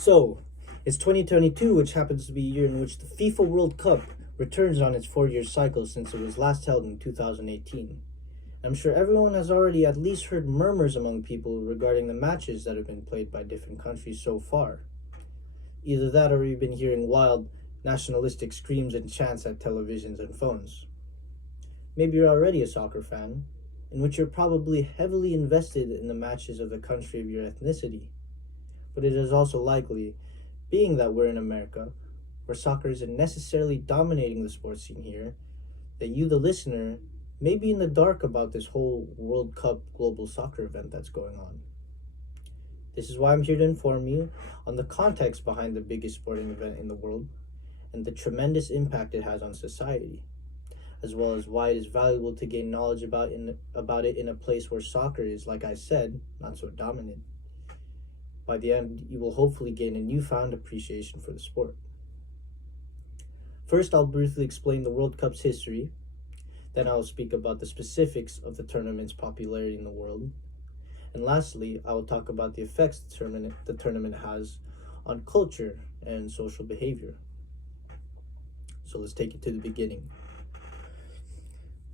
So, it's 2022, which happens to be a year in which the FIFA World Cup returns on its 4-year cycle since it was last held in 2018. I'm sure everyone has already at least heard murmurs among people regarding the matches that have been played by different countries so far. Either that or you've been hearing wild, nationalistic screams and chants at televisions and phones. Maybe you're already a soccer fan, in which you're probably heavily invested in the matches of the country of your ethnicity. But it is also likely, being that we're in America, where soccer isn't necessarily dominating the sports scene here, that you, the listener, may be in the dark about this whole World Cup global soccer event that's going on. This is why I'm here to inform you on the context behind the biggest sporting event in the world and the tremendous impact it has on society, as well as why it is valuable to gain knowledge about it in a place where soccer is, like I said, not so dominant. By the end, you will hopefully gain a newfound appreciation for the sport. First, I'll briefly explain the World Cup's history. Then I will speak about the specifics of the tournament's popularity in the world. And lastly, I will talk about the effects the tournament has on culture and social behavior. So let's take it to the beginning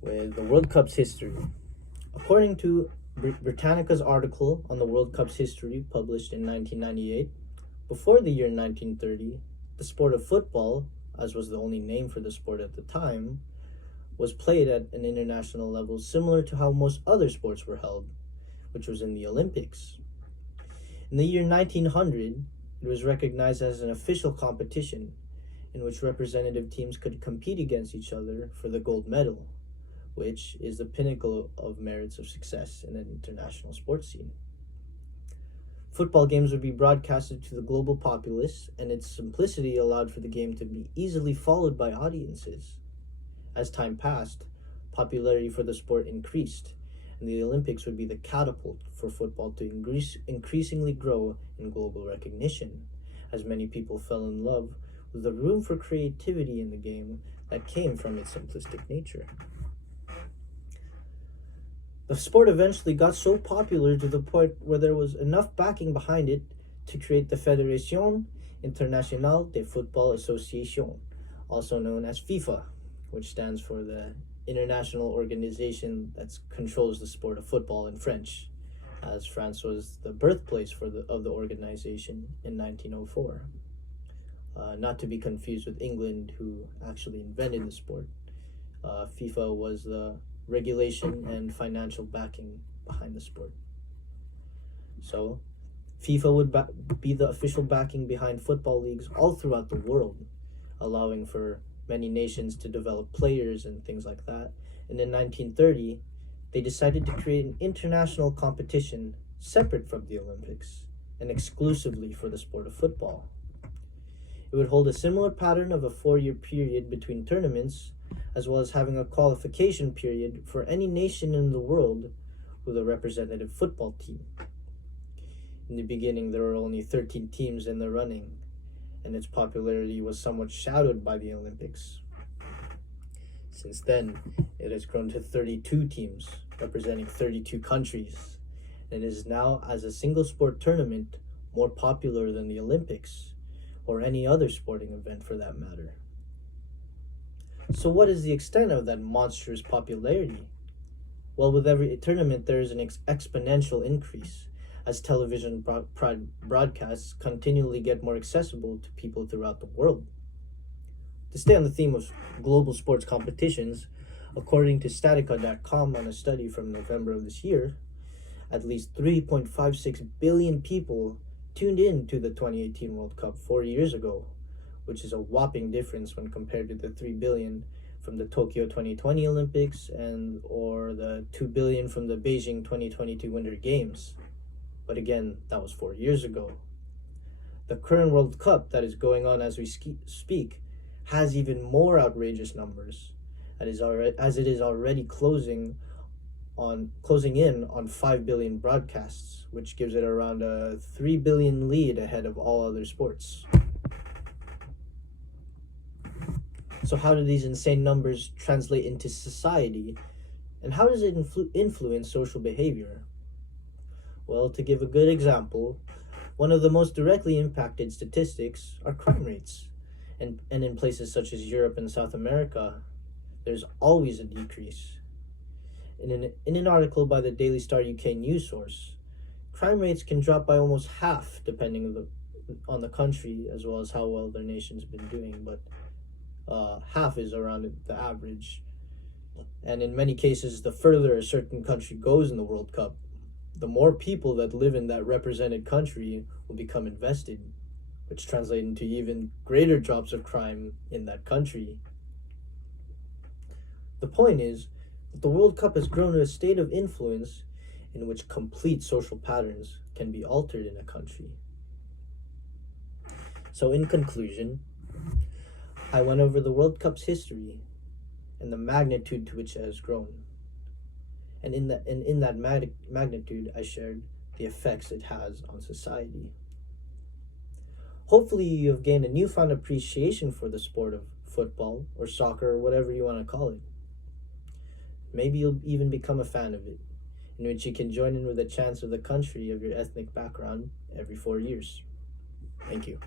with the World Cup's history. According to Britannica's article on the World Cup's history, published in 1998, before the year 1930, the sport of football, as was the only name for the sport at the time, was played at an international level similar to how most other sports were held, which was in the Olympics. In the year 1900, it was recognized as an official competition in which representative teams could compete against each other for the gold medal, which is the pinnacle of merits of success in an international sports scene. Football games would be broadcasted to the global populace, and its simplicity allowed for the game to be easily followed by audiences. As time passed, popularity for the sport increased, and the Olympics would be the catapult for football to increasingly grow in global recognition, as many people fell in love with the room for creativity in the game that came from its simplistic nature. The sport eventually got so popular to the point where there was enough backing behind it to create the Fédération Internationale de Football Association, also known as FIFA, which stands for the international organization that controls the sport of football in French, as France was the birthplace of the organization in 1904. Not to be confused with England, who actually invented the sport. FIFA was the regulation and financial backing behind the sport. So, FIFA would be the official backing behind football leagues all throughout the world, allowing for many nations to develop players and things like that. And in 1930, they decided to create an international competition separate from the Olympics and exclusively for the sport of football. It would hold a similar pattern of a 4-year period between tournaments, as well as having a qualification period for any nation in the world with a representative football team. In the beginning, there were only 13 teams in the running, and its popularity was somewhat shadowed by the Olympics. Since then, it has grown to 32 teams, representing 32 countries, and is now, as a single sport tournament, more popular than the Olympics, or any other sporting event for that matter. So what is the extent of that monstrous popularity? Well, with every tournament, there is an exponential increase, as television broadcasts continually get more accessible to people throughout the world. To stay on the theme of global sports competitions, according to Statica.com on a study from November of this year, at least 3.56 billion people tuned in to the 2018 World Cup 4 years ago, which is a whopping difference when compared to the 3 billion from the Tokyo 2020 Olympics or the 2 billion from the Beijing 2022 Winter Games. But again, that was 4 years ago. The current World Cup that is going on as we speak has even more outrageous numbers, as it is already closing in on 5 billion broadcasts, which gives it around a 3 billion lead ahead of all other sports. So how do these insane numbers translate into society, and how does it influence social behavior? Well, to give a good example, One of the most directly impacted statistics are crime rates. And in places such as Europe and South America, there's always a decrease. In an article by the Daily Star UK news source, crime rates can drop by almost half depending on the country as well as how well their nation's been doing, but half is around the average. And in many cases, the further a certain country goes in the World Cup, the more people that live in that represented country will become invested, which translate into even greater drops of crime in that country. The point is that the World Cup has grown to a state of influence in which complete social patterns can be altered in a country. So in conclusion, I went over the World Cup's history and the magnitude to which it has grown. And in that magnitude, I shared the effects it has on society. Hopefully you have gained a newfound appreciation for the sport of football or soccer or whatever you want to call it. Maybe you'll even become a fan of it, in which you can join in with a chance of the country of your ethnic background every 4 years. Thank you.